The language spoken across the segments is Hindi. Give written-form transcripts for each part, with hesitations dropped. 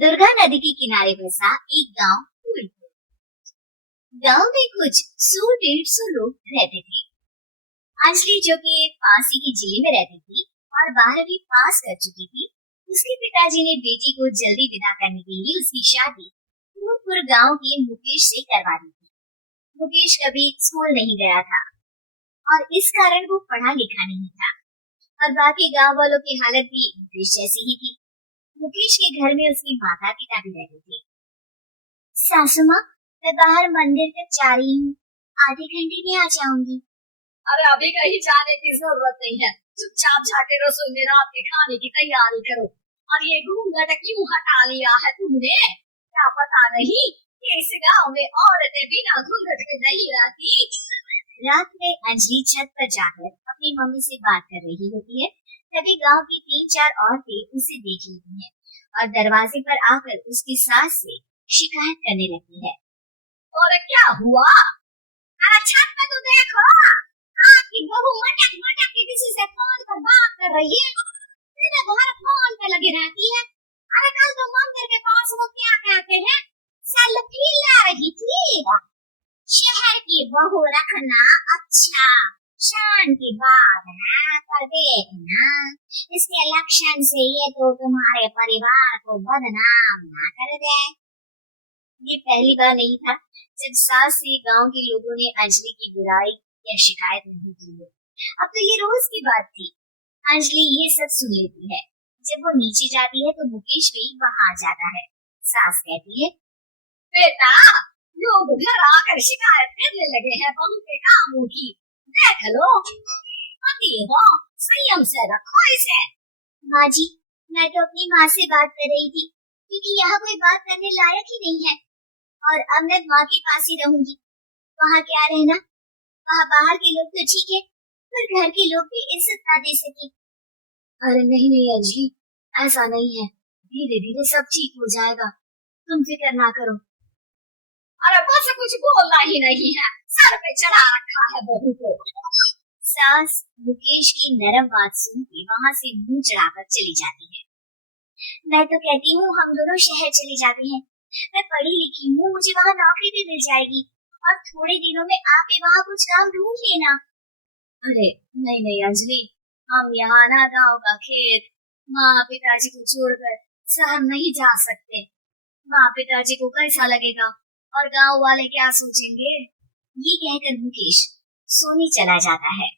दुर्गा नदी के किनारे बसा एक गांव फूलपुर। गांव में कुछ 100-150 लोग रहते थे। अंजलि, जो कि पास ही के जिले में रहती थी और 12वीं पास कर चुकी थी, उसके पिताजी ने बेटी को जल्दी विदा करने के लिए उसकी शादी फूलपुर गांव के मुकेश से करवा दी थी। मुकेश कभी स्कूल नहीं गया था और इस कारण वो पढ़ा लिखा नहीं था और बाकी गांव वालों की हालत भी मुकेश जैसी ही थी। मुकेश के घर में उसकी माता पिता भी रहते थे। सासू माँ, मैं बाहर मंदिर तक जा रही हूँ, आधे घंटे में आ जाऊंगी। अरे अभी कहीं जाने की जरूरत नहीं है, चुपचाप जाके रसोई में रात के खाने की तैयारी करो। और ये घूंघट क्यों हटा लिया है तुमने? क्या पता नहीं कि इस गाँव में औरतें बिना घूंघट के नहीं रहती। रात में अंजलि छत पर जाकर अपनी मम्मी से बात कर रही होती है, तभी गांव की 3-4 औरतें उसे देख लेती हैं और दरवाजे पर आकर उसकी सास से शिकायत करने लगती है। और क्या हुआ? अरे छत पे तो देखो, आपकी बहू मटक मटक के किसी से फोन पर बात कर रही है। दिन भर फोन पे लगी रहती है। अरे कल तो मंदिर के पास वो क्या कहते हैं, सेल्फी ला रही थी। शहर की बहू रखना अच्छा शान की बात है, पर देखना इसके लक्षण से ये तो तुम्हारे परिवार को बदनाम ना कर दे। ये पहली बार नहीं था जब सास से गांव के लोगों ने अंजलि की बुराई या शिकायत नहीं की है। अब तो ये रोज की बात थी। अंजलि ये सब सुन लेती है। जब वो नीचे जाती है तो मुकेश भी वहां जाता है। सास कहती है, बेटा, लोग घर आकर शिकायत करने लगे हैं बहू के कामों की। देख लो, पति हो, संयम से रखो इसे। माँ जी, मैं तो अपनी माँ से बात कर रही थी, क्योंकि यहाँ कोई बात करने लायक ही नहीं है और अब मैं माँ के पास ही रहूंगी। वहाँ क्या रहना, वहाँ बाहर के लोग तो ठीक है, पर घर के लोग भी इज्जत ना दे सके। अरे नहीं नहीं अंजलि, ऐसा नहीं है, धीरे धीरे सब ठीक हो जाएगा, तुम फिक्र ना करो। अरे बस कुछ बोलना ही नहीं है, सर पे चढ़ा रखा है बहू को। सास मुकेश की नरम बात सुन के वहाँ से मुंह चढ़ाकर चली जाती है। मैं तो कहती हूँ हम दोनों शहर चले जाते हैं। मैं पढ़ी लिखी हूँ, मुझे वहाँ नौकरी भी मिल जाएगी और थोड़े दिनों में आप भी वहाँ कुछ काम ढूंढ लेना। अरे नहीं नहीं अंजलि, हम यहाँ ना गाँव का खेत, माँ पिताजी को छोड़कर शहर नहीं जा सकते। माँ पिताजी को कैसा लगेगा और गांव वाले क्या सोचेंगे? ये कहकर मुकेश सोने चला जाता है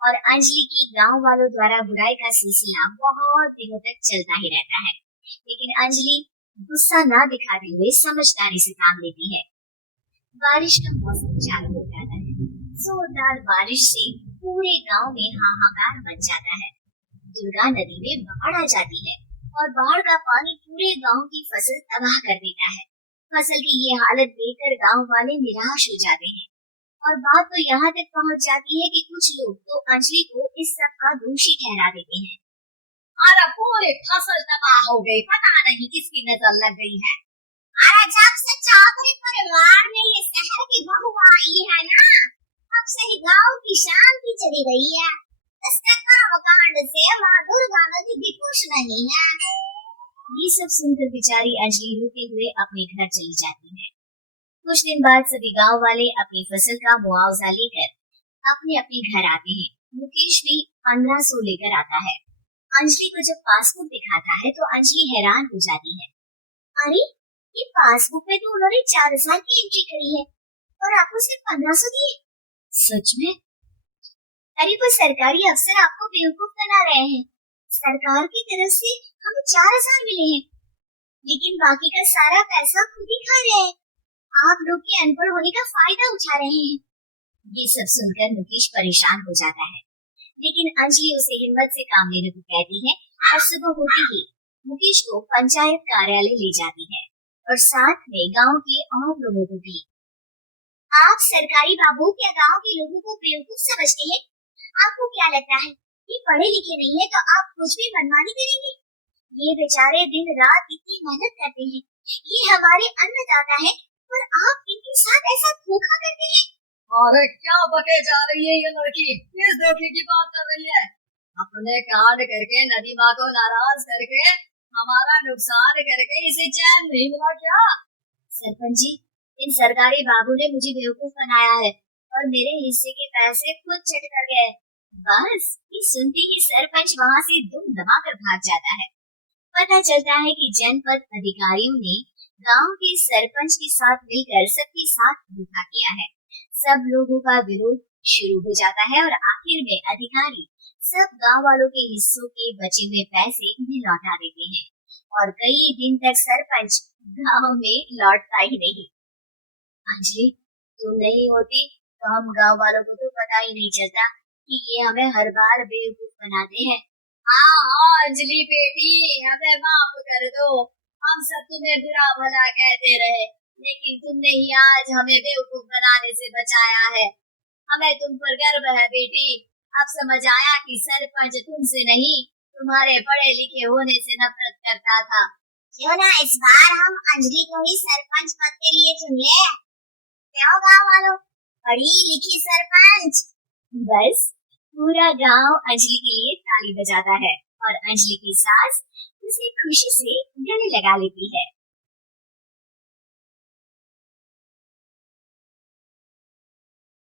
और अंजलि की गांव वालों द्वारा बुराई का सिलसिला बहुत दिनों तक चलता ही रहता है। लेकिन अंजलि गुस्सा ना दिखाते हुए समझदारी से काम लेती है। बारिश का मौसम चालू हो जाता है। जोरदार बारिश से पूरे गांव में हाहाकार मच जाता है। दुर्गा नदी में बाढ़ आ जाती है और बाढ़ का पानी पूरे गांव की फसल तबाह कर देता है। फसल की ये हालत देखकर गांव वाले निराश हो जाते हैं और बात तो यहाँ तक पहुँच जाती है कि कुछ लोग तो अंजलि को इस सब का दोषी ठहरा देते हैं। अरे पूरी फसल तबाह हो गई, पता नहीं किसकी नजर लग गई है। अरे जब से चौधरी परिवार में ये शहर की बहू आई है ना, तब से ही गांव की शांति चली गई है। इसके कर्मकांड से माँ दुर्गा नदी भी खुश नहीं है। ये सब सुनकर बेचारी अंजलि रोते हुए अपने घर चली जाती है। कुछ दिन बाद सभी गांव वाले अपनी फसल का मुआवजा लेकर अपने अपने घर आते हैं। मुकेश भी 1500 लेकर आता है। अंजलि को जब पासबुक दिखाता है तो अंजलि हैरान हो जाती है। अरे, ये पासबुक में तो उन्होंने 4000 की एंट्री करी है और आपको सिर्फ 1500 दिए। सच में? अरे वो सरकारी अफसर आपको बेवकूफ बना रहे हैं। सरकार की तरफ से हमें 4000 मिले हैं, लेकिन बाकी का सारा पैसा खुद ही खा रहे हैं। आप लोग के अनपढ़ होने का फायदा उठा रहे हैं। ये सब सुनकर मुकेश परेशान हो जाता है, लेकिन अंजलि उसे हिम्मत से काम लेने को कहती है और सुबह होते ही मुकेश को पंचायत कार्यालय ले जाती है और साथ में गांव के और लोगों को भी। आप सरकारी बाबू क्या गांव के लोगों को बेवकूफ समझते हैं? आपको क्या लगता है ये पढ़े लिखे नहीं है तो आप कुछ भी मनमानी करेंगे? ये बेचारे दिन रात इतनी मेहनत करते हैं, ये हमारे अन्नदाता है, पर आप इनके साथ ऐसा धोखा करते हैं। अरे क्या बके जा रही है ये लड़की, किस धोखे की बात कर रही है? अपने कांड करके नदी माँ को नाराज करके हमारा नुकसान करके इसे चैन नहीं मिला क्या? सरपंच जी, इन सरकारी बाबू ने मुझे बेवकूफ बनाया है और मेरे हिस्से के पैसे खुद चट कर गए। बस ये सुनते ही सरपंच वहाँ से दुम दबाकर भाग जाता है। पता चलता है कि जनपद अधिकारियों ने गांव के सरपंच के साथ मिलकर सबके साथ धोखा किया है। सब लोगों का विरोध शुरू हो जाता है और आखिर में अधिकारी सब गांव वालों के हिस्सों के बचे हुए पैसे उन्हें लौटा देते हैं और कई दिन तक सरपंच गांव में लौटता ही नहीं। अंजलि, तुम नहीं होती तो हम गांव वालों को तो पता ही नहीं चलता कि ये हमें हर बार बेवकूफ बनाते हैं। हाँ अंजलि बेटी, हमें माफ कर दो। हम सब तुम्हें बुरा भला कहते रहे, लेकिन तुमने ही आज हमें बेवकूफ बनाने से बचाया है। हमें तुम पर गर्व है बेटी। अब समझ आया कि सरपंच तुमसे नहीं, तुम्हारे पढ़े लिखे होने से नफरत करता था। क्यों ना इस बार हम अंजलि को ही सरपंच पद के लिए चुन ले? क्या गाँव वालों, पढ़ी लिखी सरपंच। बस पूरा गांव अंजलि के लिए ताली बजाता है और अंजलि की सास उसे खुशी से गले लगा लेती है।